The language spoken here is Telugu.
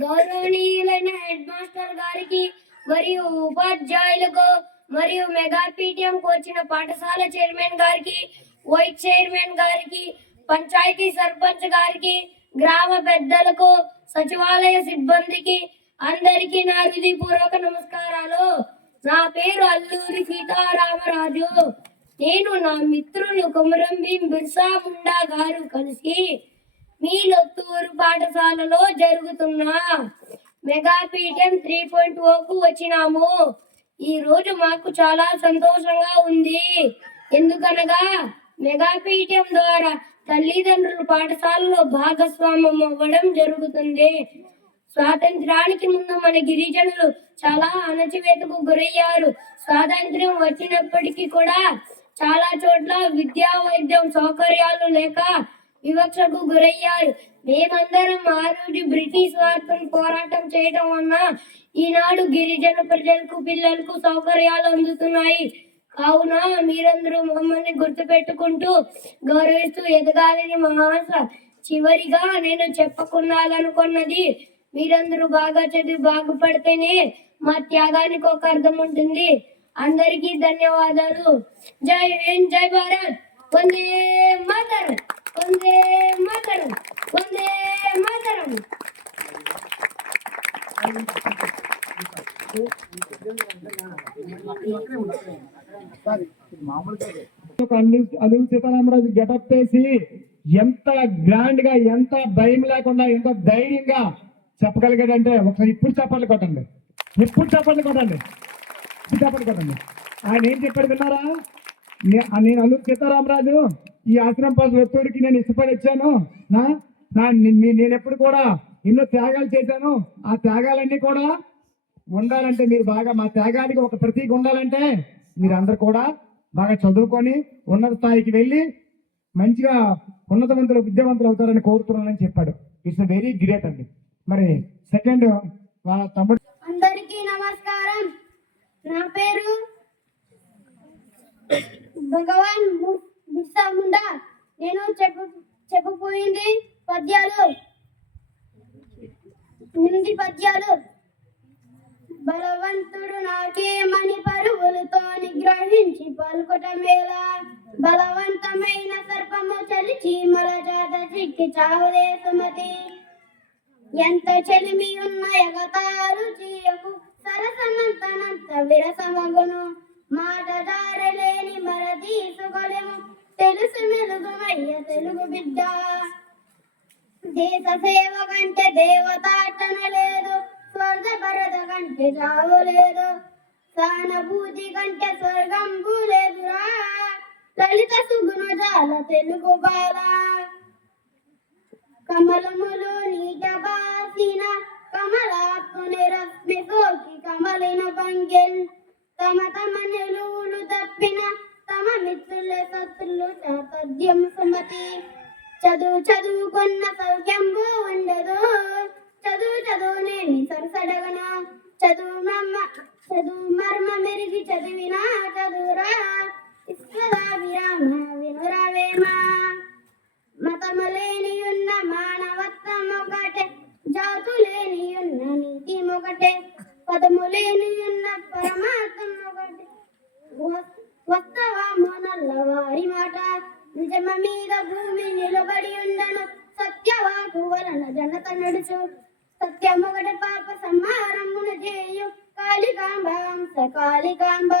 గౌరవనీయులైన హెడ్ మాస్టర్ గారికి మరియు ఉపాధ్యాయులకు మరియు మెగా పీటీఎం వచ్చిన పాఠశాల చైర్మన్ గారికి, వైస్ చైర్మన్ గారికి, పంచాయతీ సర్పంచ్ గారికి, గ్రామ పెద్దలకు, సచివాలయ సిబ్బందికి అందరికీ నా హృదయపూర్వక నమస్కారాలు. నా పేరు అల్లూరి సీతారామరాజు. నేను నా మిత్రులు కొమరం భీం బిర్సా ముండా గారు కలిసి మీ లొత్తూరు పాఠశాలలో జరుగుతున్న మెగా పీటీఎం 3.0కు వచ్చినాము. ఈ రోజు మాకు చాలా సంతోషంగా ఉంది. ఎందుకనగా మెగా పీటీఎం ద్వారా తల్లిదండ్రులు పాఠశాలలో భాగస్వామ్యం అవ్వడం జరుగుతుంది. స్వాతంత్రానికి ముందు మన గిరిజనులు చాలా అణచివేతకు గురయ్యారు. స్వాతంత్ర్యం వచ్చినప్పటికీ కూడా చాలా చోట్ల విద్యా వైద్యం సౌకర్యాలు లేక వివక్షకు గురయ్యారు. మేమందరం ఆ రోజు బ్రిటిష్ వారితో పోరాటం చేయడం వలన ఈనాడు గిరిజన ప్రజలకు, పిల్లలకు సౌకర్యాలు అందుతున్నాయి. కావున మీరందరూ మమ్మల్ని గుర్తుపెట్టుకుంటూ గౌరవిస్తూ ఎదగాలని మా ఆశ. చివరిగా నేను చెప్పుకోవాలనుకున్నది, మీరందరూ బాగా చదివి బాగుపడితేనే మా త్యాగానికి ఒక అర్థం ఉంటుంది. అందరికీ ధన్యవాదాలు. జై హింద్, జై భారత్, వందే మాతరం, వందే మాతరం, వందే మాతరం. అల్లూరి సీతారామరాజు గెటప్ వేసి ఎంత గ్రాండ్ గా, ఎంత భయం లేకుండా, ఎంత ధైర్యంగా చెప్పగలిగాడంటే ఒకసారి ఇప్పుడు చప్పట్లు కొట్టండి, ఇప్పుడు చప్పట్లు కొట్టండి, ఇప్పుడు చప్పట్లు కొట్టండి. ఆయన ఏం చెప్పాడు విన్నారా? నేను అల్లూరి సీతారామరాజు ఈ ఆశ్రమం పాస్ లొత్తూరికి నేను ఇష్టపడి వచ్చాను. నేను ఎప్పుడు కూడా ఎన్నో త్యాగాలు చేశాను. ఆ త్యాగాలన్నీ కూడా ఉండాలంటే మీరు బాగా, మా త్యాగానికి ఒక ప్రతీక ఉండాలంటే మీరందరూ కూడా బాగా చదువుకొని ఉన్నత స్థాయికి వెళ్ళి మంచిగా ఉన్నతవంతులు, విద్యావంతులు అవుతారని కోరుతున్నానని చెప్పాడు. ఇట్స్ వెరీ గ్రేట్ అండి. మరి సెకండ్ వాళ్ళ తమ్ముడు. అందరికీ నమస్కారం. నా పేరు భగవాన్ బిర్సా ముండా. నేను చెప్పబోయింది పద్యాలు, 8 పద్యాలు. బలవంతుడు నాకేమని పరువులతో నిగ్రహించి పలుకుటమేలా, బలవంతమైన సర్పము చలిచి మరజాత చిక్కి చావుదే సుమతి. ఎంత చెలిమి ఉన్న ఎగతారు చేయకు, సరసమంతనంత విరసమగును. మాట దారలేని మర తీసుకొలెము, తెలుసు మెలుగుమయ్య తెలుగు బిడ్డ. దేశ సేవ కంటే దేవతాటన లేదు, స్వర్గ భరత కంటే చావు లేదు, సానుభూతి కంటే స్వర్గంబు లేదురా, లలిత సుగుణ జాల తెలుగు బాల. కమలములు నీట బాసిన కమలాత్ముని రశ్మి సోకి కమలిన పంకెల్, తమ తమ నిలువులు తప్పిన తమ మిత్రుల శత్రులు చాతద్యం సుమతి. చదువుకున్న సౌఖ్యంబు ఉండదు, చదువునేమి సరసడగను. చదువు మర్మ మెరిగి చదివినా చదువురా, ఇస్కదా విరామ వినురావేమ. మతము లేని ఉన్న మానవత్వం ఒకటే, జాతు లేని ఉన్న నీతి ఒకటే, పదము లేని ఉన్న పరమాత్మ ఒకటే. వస్తవాము నల్లవారి మాట, నిజమ మీద భూమి నిలబడి ఉండను, సత్యవాకు వలన జనత నడుచు. సత్యమొకటి పాప సంహారమున చేయు, కాళికాంబ హంస కాళికాంబ.